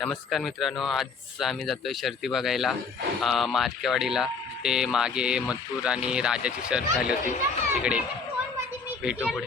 नमस्कार मित्रांनो, आज आम्ही जातोय शर्ती बघायला मार्केवाडीला. ते मागे मथुर आणि राजाची शर्त झाली होती, तिकडे भेटू पुढे.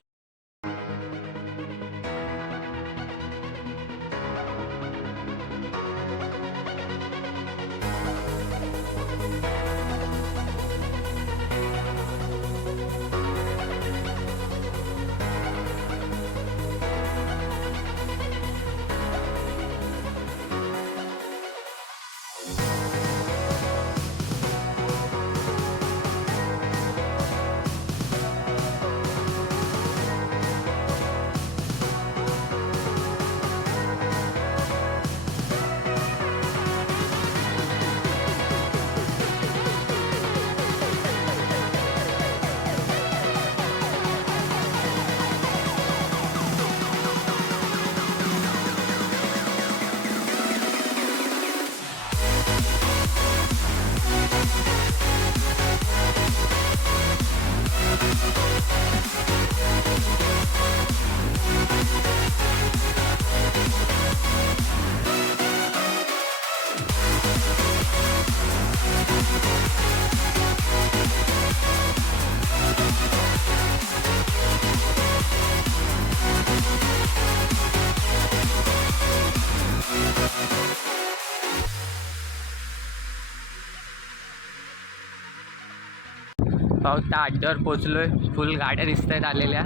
पाऊस अड्ड्यावर पोचलोय. फुल गाड्या दिसत आहेत आलेल्या.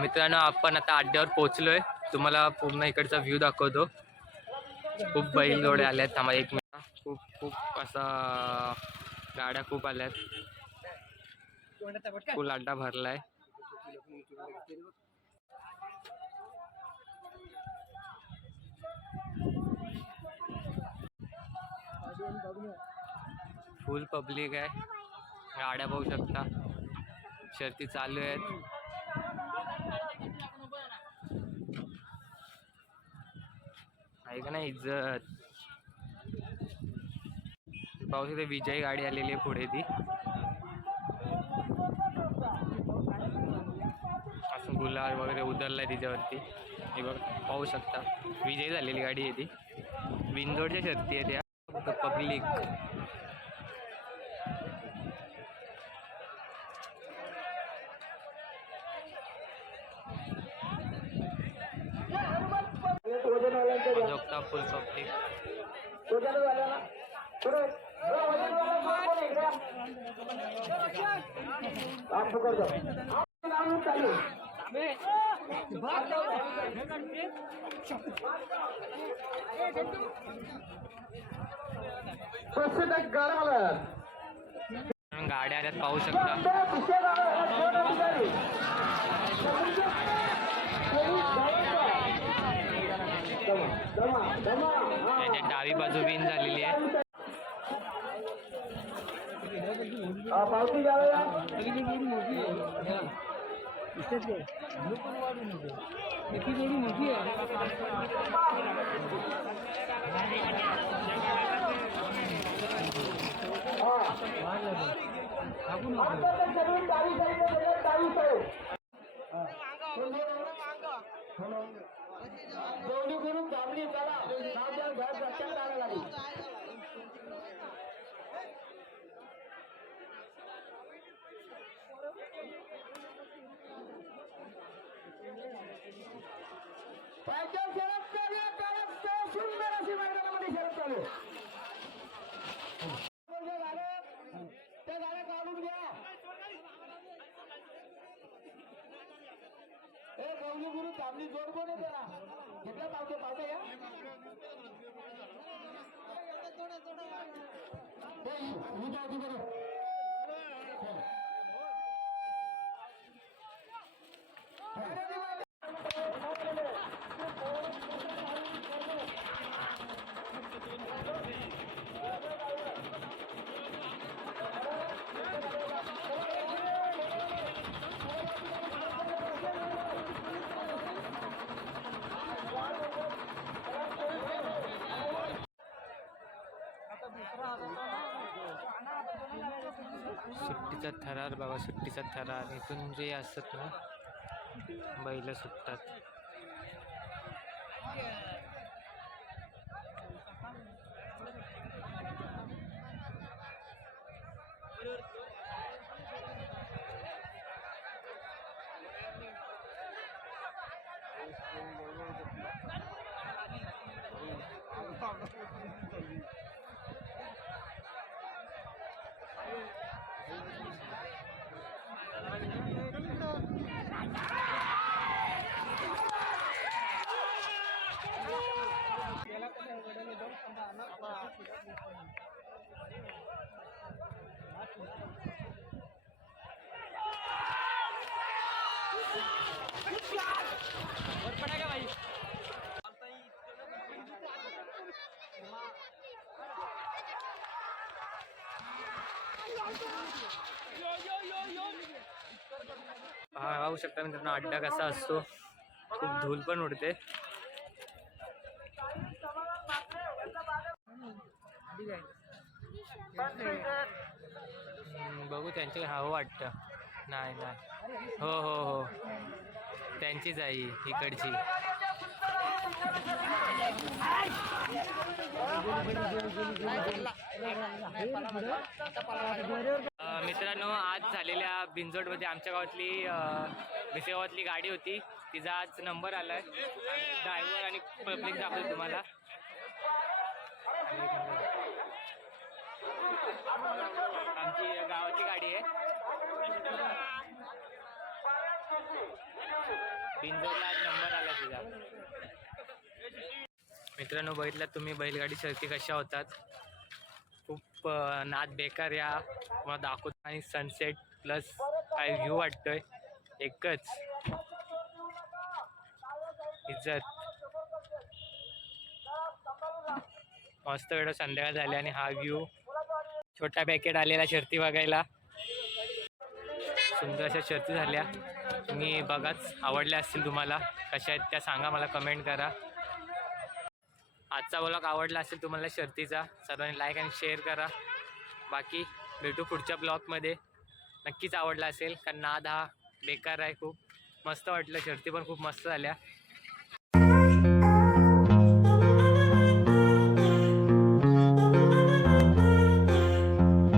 मित्रांनो, आपण आता अड्ड्यावर पोचलोय. तुम्हाला पूर्ण इकडचा व्ह्यू दाखवतो. खूप बैल जोडे आल्यात. आम्हाला एक मिनिट. खूप खूप असा गाड्या खूप आल्यात. फुल अड्डा भरलाय. फुल पब्लिक आहे. गाड्या पाहू शकता. शर्ती चालू आहेत. आहे का नाही इज्जत. पाहू शकता विजय गाडी आलेली आहे पुढे. ती असं गुलाल वगैरे उतरलाय तिच्यावरती. हे बघ, पाहू शकता विजय झालेली गाडी आहे ती. बिनजोडच्या शर्ती आहे त्या. पब्लिक फुल पब्लिक. गाड्या आल्यात पाहू शकता. त्याच्या डावी बाजू विन झालेली आहे. सुंदर अशी मैदानामध्ये शरद चालू. त्या गाड्या काढून घ्या. ए गौली गुरु तांबडी जोड कोण आहे त्याला घेतला. पावते या सुट्टीचा थरार बघा, सुट्टीचा थरार. इथून जे असतात ना बैल सुटतात. पाहू शकता मित्रांनो अड्डा कसा असतो. खूप धूल पण उडते. बघू त्यांचे हो वाटतं. नाही नाही हो हो हो त्यांचीच आहे इकडची. मित्रांनो आज झालेल्या बिनजोडमध्ये आमच्या गावातली भिसेगावातली गाडी होती. तिचा आज नंबर आलाय. ड्रायव्हर आणि पब्लिक दाखवतो तुम्हाला. आमची गावातली गाडी आहे. बिनजोडला आज नंबर आला तिचा. मित्रांनो बघितलं तुम्ही बैलगाडी शर्यती कशा होतात. खूप नाद बेकार या मला दाखवतो. आणि सनसेट प्लस काय व्ह्यू वाटतोय एकच. इज्जत मस्त वेळ संध्याकाळ झाली आणि हा व्ह्यू. छोटा पॅकेट आलेला शर्ती बघायला. सुंदर अशा शर्ती झाल्या. तुम्ही बघाच आवडल्या असतील. तुम्हाला कशा आहेत त्या सांगा मला कमेंट करा. आजचा व्लॉग आवडला असेल तुम्हाला शर्तीचा सर्वांनी लाईक आणि शेअर करा. बाकी भेटू पुढच्या ब्लॉगमध्ये. नक्कीच आवडला असेल कारण नाद हा बेकार आहे. खूप मस्त वाटलं. शर्ती पण खूप मस्त झाल्या.